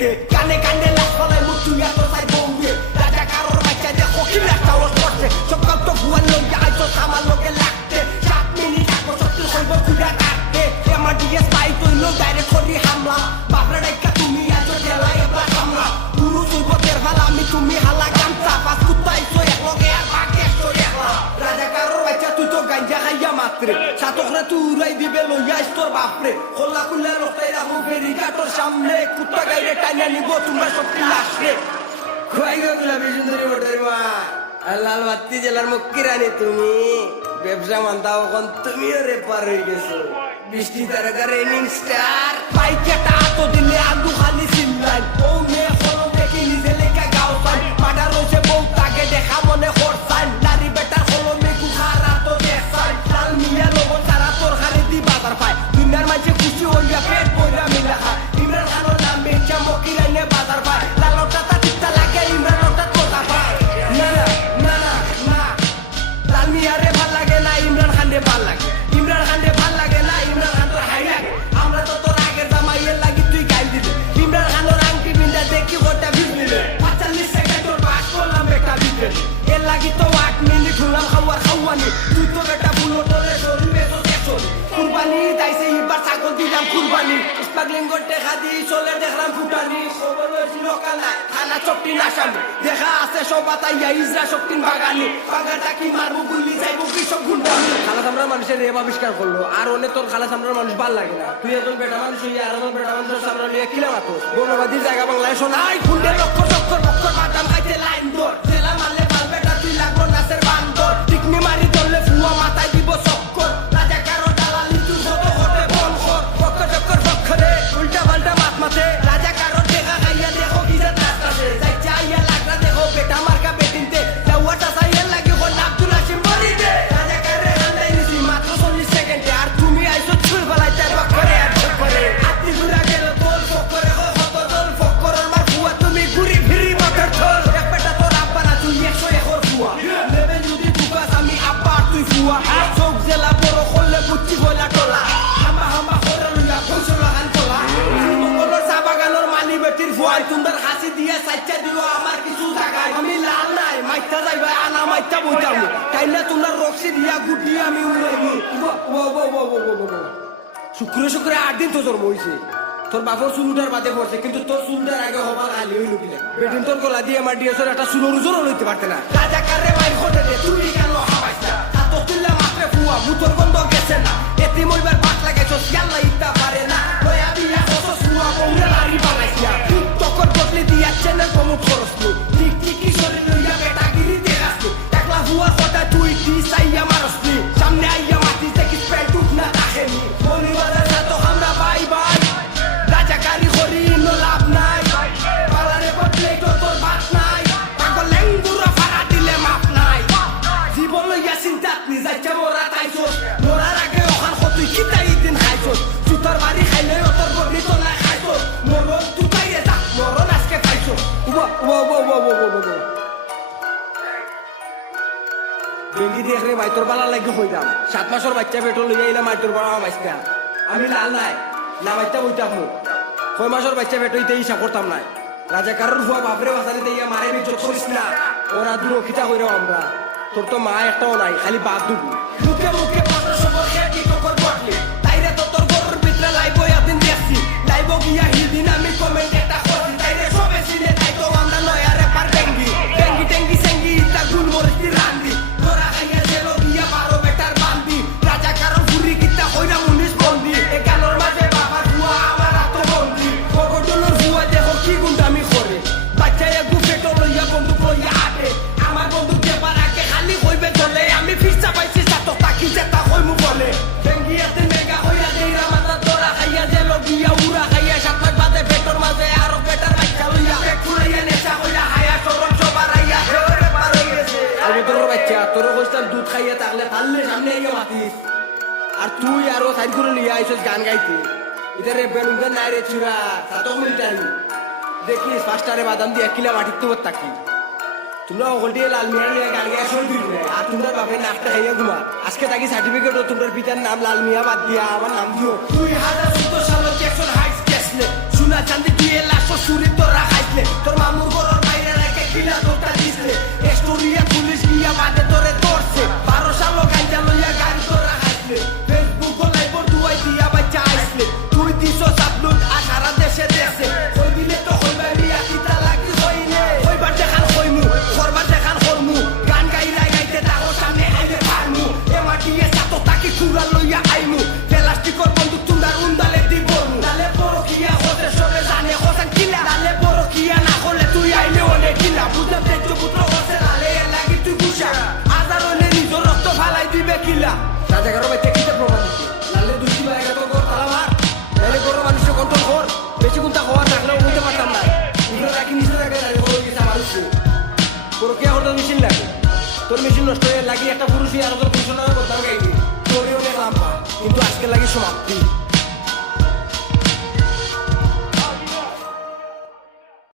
দেখতে কানে কানে লাশ ফলাই মুতু এত চাই বউয়ে রাজা কারোর বাচ্চা দেখো কি একটা ওস করছে সকাল তো ভুয়ান লইয়া আইতো আমার লোকে লাগতে 7 মিনিট আগো সত্যি হইব কুড়া কাটতে আমার ডিএস পাই তৈল ডাইরেক্ট করি হামলা বাপরা ডাইকা তুমি আজ ঠেলা এবার হামলা পুরো যুবকের ভালা আমি তুমি হালা গামছা পাঁচ কুত্তাইছো এক লগে আর বাকি একশো একলা রাজা কারোর বাচ্চা তুই তো গাঞ্জা খাইয়া মাত্রে সাতকরা তুই উড়াই দিবে লইয়া আইস তোর বাপরে খোলা খুললা লোকটাই রাখো ফেরিঘাটোর সামনে কুত্তা গাইরে টাইনা নিব তোমরা সত্যি লাশরে খোয়াই গোলাপি সুন্দরী মোটরি মা লাল বাত্তি জেলার মুক্কি রানী তুমি ব্যবসা মানতাও এখন তুমিও রেপার হয়ে গেছো বৃষ্টি তারকা রেনিং স্টার পাইকেটা আতো দিলে আলু খালি সিমলাই ও মেয়ে হলো দেখি নিজে লেখা গাও পাই মাডা রয়েছে বউ তাকে দেখা মনে করছাই নারী বেটার হলো মেঘু খারা তো দেখছাই লাল মিয়া লবণ সারা তোর খালি দি বাজার পায় দুনিয়ার মাঝে খুশি হইয়া পেট বইরা মিলা খায় ইমরান খানোর নাম বেচা মকি রাইনে বাজার পায় লালটা তা চিত্তা লাগে ইমরান ওটা তোতা পায় না না না না লাল মিয়ারে ভাল লাগে না ইমরান খানরে ভাল লাগে ইমরান খানরে ভাল লাগে না ইমরান খান তোর হাই লাগে আমরা তো তোর আগের জামাইয়ের লাগি তুই গাই দিলি ইমরান খানোর আংটি বিন্দা দেখি ওটা ভিজলিলে 45 সেকেন্ড তোর বাস করলাম বেটা ভিজলি এর লাগি তো 8 মিনিট হলাম খাওয়ার খাওয়ানি তুই তো বেটা বুলো তোরে শরীর বেসো কেসো কুরবানি তাইছে এবার ছাগল দিলাম কুরবানি স্মাগলিং করতে খাদি চলে দেখলাম ফুটানি খবর হয়েছিল কানা থানা চপটি নাসামি দেখা আছে সব বাতাইয়া ইজরা শক্তিন বাগানি বাগানটা কি মারবো গুলি যাইবো কৃষক গুন্ডামি খালাস আমরা মানুষের রেপ আবিষ্কার করলো আর অনেক তোর খালাস আমরা মানুষ ভাল লাগে না তুই এখন বেটা মানুষ হইয়া আর আমার বেটা মানুষের সামনে লিয়ে কিলা মাতো বর্ণবাদীর জায়গা বাংলায় শোনাই খুন্ডে লক্ষ চক্কর বক্কর মাতাম খাইতে লাইন দর জেলা মারলে মাল বেটা তুই লাগবো নাচের বান্দর টিকনি মারি ধরলে ফুয়া মাথায় দিব চক্কর রাজা কারো দালালি তুই কত হতে বল কর বক্কর চক্কর বক্করে উল্টা পাল্টা মাত মাতে রাজা কারো দেখা খাইয়া দেখো কি যে নাচতাছে যাই চাইয়া লাগরা দেখো বেটা মার্কা বেটিনতে যাওয়াটা চাইয়া লাগে হল আব্দুল হাশিম বলি দে রাজা কারে হান্দাই নিছি মাত্র 40 সেকেন্ডে আর তুমি আইছো ছুল ফলাইতে বক্করে আর বক্করে আত্মি ঘুরা গেল তোল বক্করে কত দল বক্করের মার ফুয়া তুমি ঘুরি ফিরি মাথার ঠোল এক বেটা তোর আব্বা না তুই 100 একর ফুয়া নেবে যদি দুকাস আমি আব্বা আর তুই ফুয়া চোখ জেলা বড় করলে বুচ্চি বইলা টোলা হামা হামা করে লইয়া কৌশল লাগান তোলা মঙ্গলের চা বাগানোর মানি বেটির ফুয়াই সুন্দর হাসি দিয়ে সাইচা দিল আমার কিছু জায়গায় আমি লাল নাই মাইতা যাইবা আনা মাইতা বইতাম তাইলে তোমার রক্সি দিয়া গুটি আমি উড়াইবি শুক্র শুক্রে 8 দিন তো জন্ম হইছে তোর বাপর চুলুটার বাদে পড়ছে কিন্তু তোর চুলটার আগে হবার আলি হইল কিনা বেটিন তোর গলা দিয়ে আমার ডিএসের একটা চুলোর জোরও লইতে পারতে না রাজা কারে মাইর খোটে দে তুই কেন হাবাইছা এত তুললে মাত্রে ফুয়া মুতর গন্ধ গেছে না এতে মইবার পাট লাগাইছো ইয়াল্লা ইতা পারে না লয়া বিয়া কত ফুয়া বউরে লারি বানাইছা তকর বদলি দিয়া চ্যানেল প্রমোট করছলু ঠিক ঠিকই শরীর লইয়া বেটা গিরি দেখাছলু একলা ফুয়া কথা তুই দিস আইয়া মারছলি সামনে আইয়া মাটি থেকে স্প্রে টুক না রাখেনি বলি বাজার সাথে আমরা বাই বাই রাজা কারি করি নো লাভ নাই পালারে বদলে তোর বাত নাই পাগল লেঙ্গুরা ফাড়া দিলে মাপ নাই জীবন লইয়া চিন্তাত নি যাইছে মোরা তাইছো মোরার আগে ওখান কতই কিতাই দিন খাইছো জুতার বাড়ি খাইলে তোর বডি তো না খাইছো মরণ তুই যা মরণ আজকে পাইছো ডেঙ্গি দেখলে মাইতর বালা লাগে হইতাম 7 মাসের বাচ্চা পেট্রোল লইয়া এলাম মাইতর বালা মাইস্তা আমি লাল নাই না মাইতা বইতাম 6 মাসের বাচ্চা পেট্রোইতে হিসাব করতাম নাই রাজা কারোর ভুয়া বাপরে বাসারি দিয়ে মারে বিচত করিস না ওরা দূর খিতা হইরাও আমরা তোর তো মা একটাও নাই খালি বাপ দুবু মুখে মুখে 1500 বছর কি কর বটলি তাইরে তো তোর ঘরের ভিতরে লাইবো একদিন দেখছি লাইবো গিয়া হিদিন আমি কমেন্ট একটা করছি তাইরে সবে সিনে তাই তো আমরা নয়া রেপার ডেঙ্গি ডেঙ্গি ডেঙ্গি সেঙ্গি তা গুল মরতি রান্দি তোরা খাইয়া জেলো গিয়া 12 বেটার বান্দি রাজা কারোর ঘুরি কিতা হইরা 19 বন্দি এ গালোর মাঝে বাবা ভুয়া আমার এত বন্দি পকটলোর ভুয়া দেখো কি গুন্ডামি করে বাচ্চায় গুফে তো লইয়া বন্দুক লইয়া আটে আমার বন্দুক দেবার আগে খালি হইবে চলে আমি ফিরসা পাইছি সাতো তাকি যেটা হই মু বলে ডেঙ্গিয়াতে মেগা হইয়া দেইরা মাথা তোরা খাইয়া জেলো গিয়া উড়া খাইয়া 7 লাখ বাদে পেটর মাঝে আরো বেটার বাচ্চা লইয়া পেট ফুলাইয়া নেশা হইয়া হায়া সরল সবার আইয়া হেরে পার হই গেছে আমি তোর বাচ্চা তোর কইতাম দুধ খাইয়া থাকলে পারলে সামনে আইয়া মাতিস আর তুই আরো সাইড করে লিয়া আইছস গান গাইতে ইদারে বেলুঙ্গা নাই রে চুরা 7 মিনিটারি দেখিস ফাস্টারে বাদাম দিয়ে 1 কিলো মাটির তো তাকি তোমরা ওগলটি লাল মিয়া নিয়ে গান গায়ে শুরু দিলে আর তোমরা বাপে নাকটা খাইয়া ঘুমা আজকে তাকি সার্টিফিকেট ও তোমরা পিতার নাম লাল মিয়া বাদ দিয়া আমার নাম দিও 2014 সালে জ্যাকসন হাইটস কেসলে সোনা চাঁদি দিয়ে লাশ সুরে পরিসমাপ্তি।